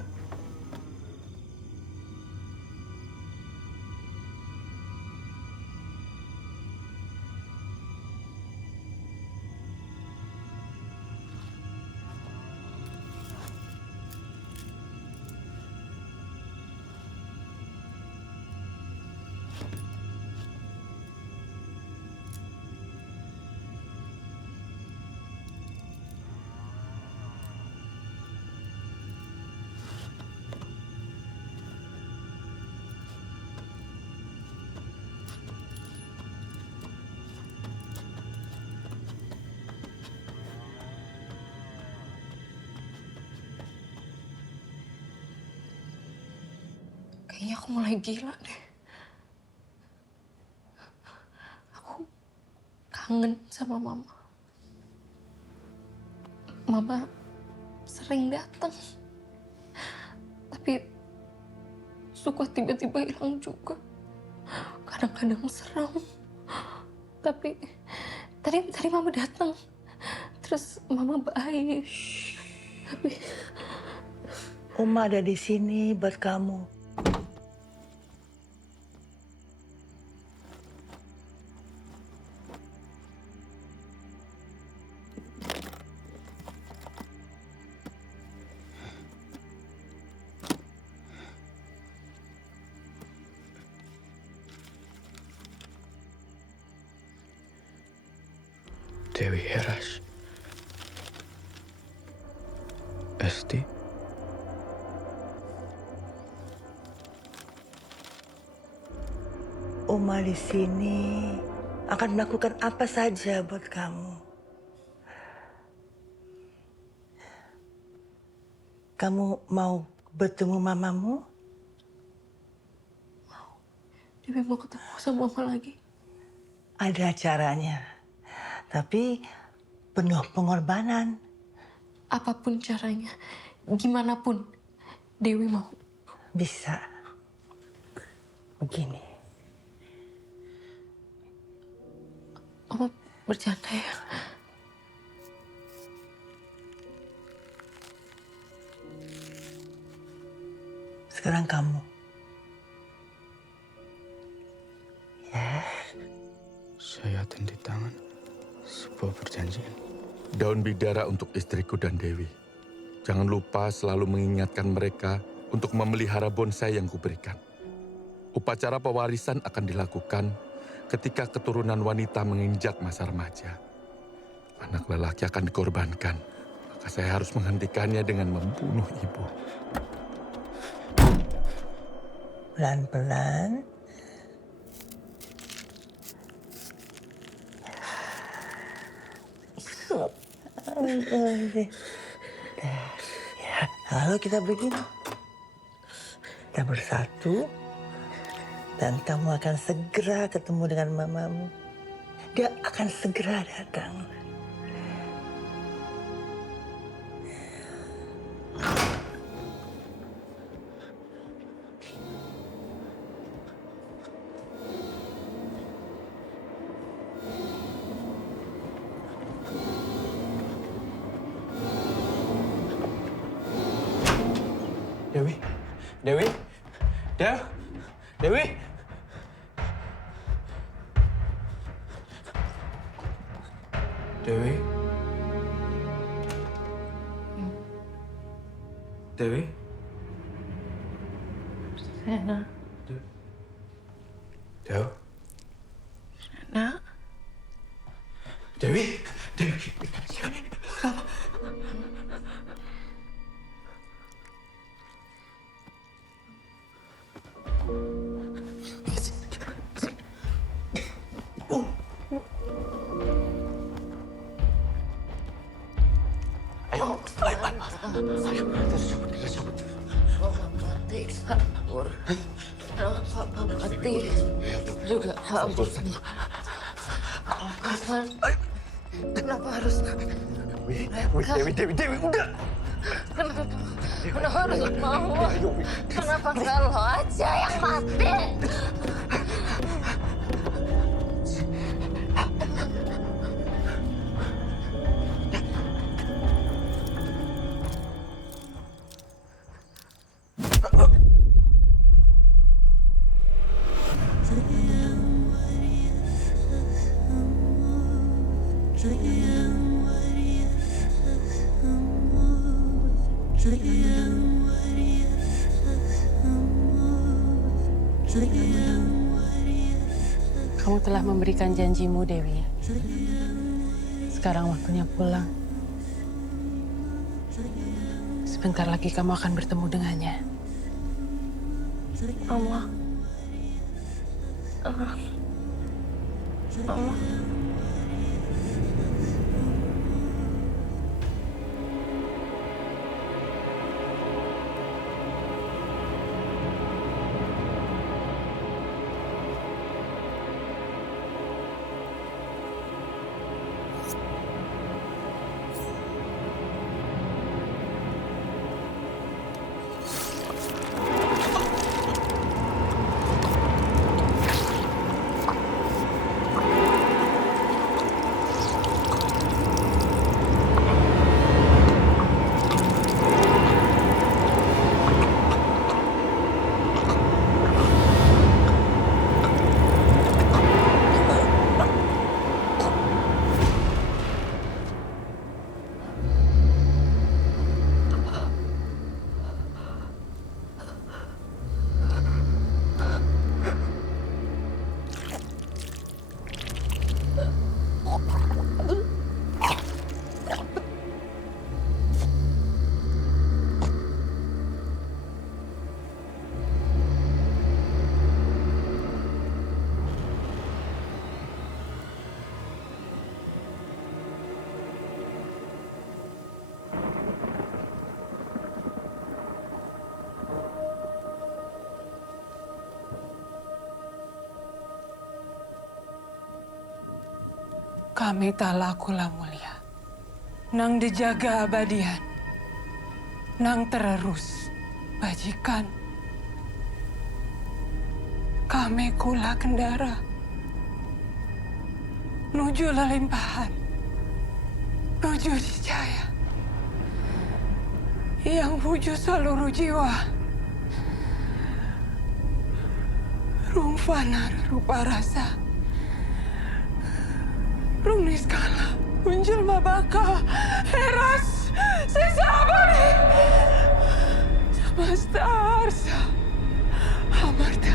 Kayaknya aku mulai gila deh. Aku kangen sama mama. Mama sering datang. Tapi suka tiba-tiba hilang juga. Kadang-kadang seram. Tapi tadi mama datang. Terus mama baik. Tapi Oma ada di sini buat kamu. Dewi Heras. Esti. Oma di sini akan melakukan apa saja buat kamu. Kamu mau bertemu mamamu? Dewi mau ketemu sama mama lagi. Ada caranya. Tapi penuh pengorbanan. Apapun caranya, gimana pun, Dewi mau. Bisa. Begini. Mama bercanda ya? Sekarang kamu. Ya. Saya tanda tangan sebuah perjanjian. Daun bidara untuk istriku dan Dewi. Jangan lupa selalu mengingatkan mereka untuk memelihara bonsai yang kuberikan. Upacara pewarisan akan dilakukan ketika keturunan wanita menginjak masa remaja. Anak lelaki akan dikorbankan, maka saya harus menghentikannya dengan membunuh ibu. Pelan-pelan. Ya, lalu kita begini. Kita bersatu Dan kamu akan segera ketemu dengan mamamu. Dia akan segera datang. Dewi, Dewi, Dewi. Dewi. Dewi. Sena. Dew. Sena. Dewi. Dewi. Ayo, kita cabut. Mati, sabur. Kenapa mati? Juga sabur. Kenapa harus? Dewi, udah. Kenapa harus mau? Kenapa nggak lo aja yang mati? Kamu telah memberikan janjimu, Dewi. Sekarang waktunya pulang. Sebentar lagi kamu akan bertemu dengannya. Allah. Kami talakula mulia. Nang dijaga abadian. Nang terus bajikan. Kami kula kendara. Nuju lelimpahan. Nuju dicaya. Yang wujud seluruh jiwa. Rungfana rupa rasa. Rung niskala, muncul mabaka, heras, sisa abadi, samasta arsa, amarta.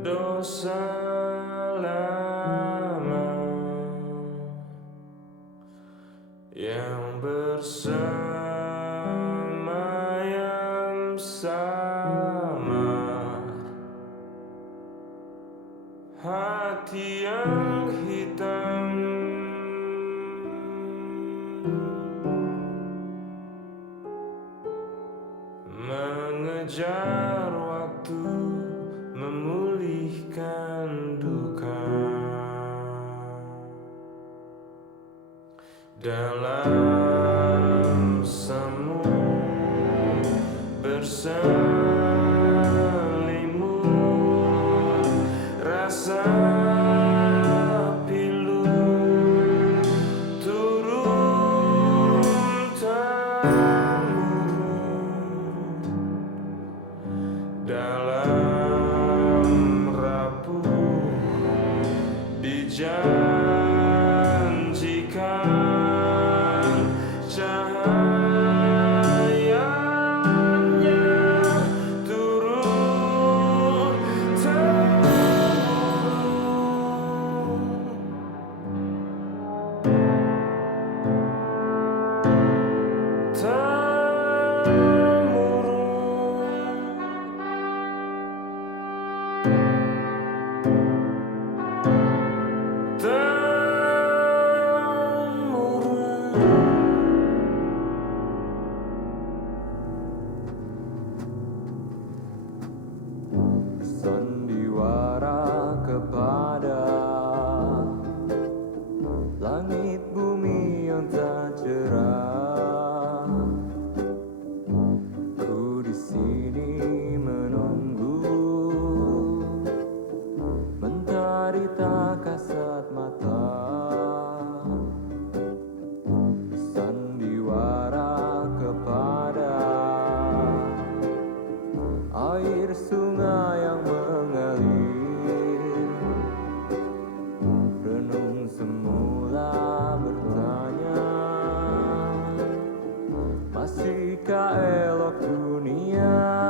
dosa lama yang bersemayam sama hati yang hitam mengejar waktu memulihkan duka dalam semu berselimut rasa pilu turun temurun dalam rapuh dijanjikan cahayanya turun sandiwara kepada langit bumi yang tak cerah. Ku di sini menunggu mentari tak kasat mata. Sandiwara kepada air sungai yang mengalir, renung semula bertanya, masihkah elok dunia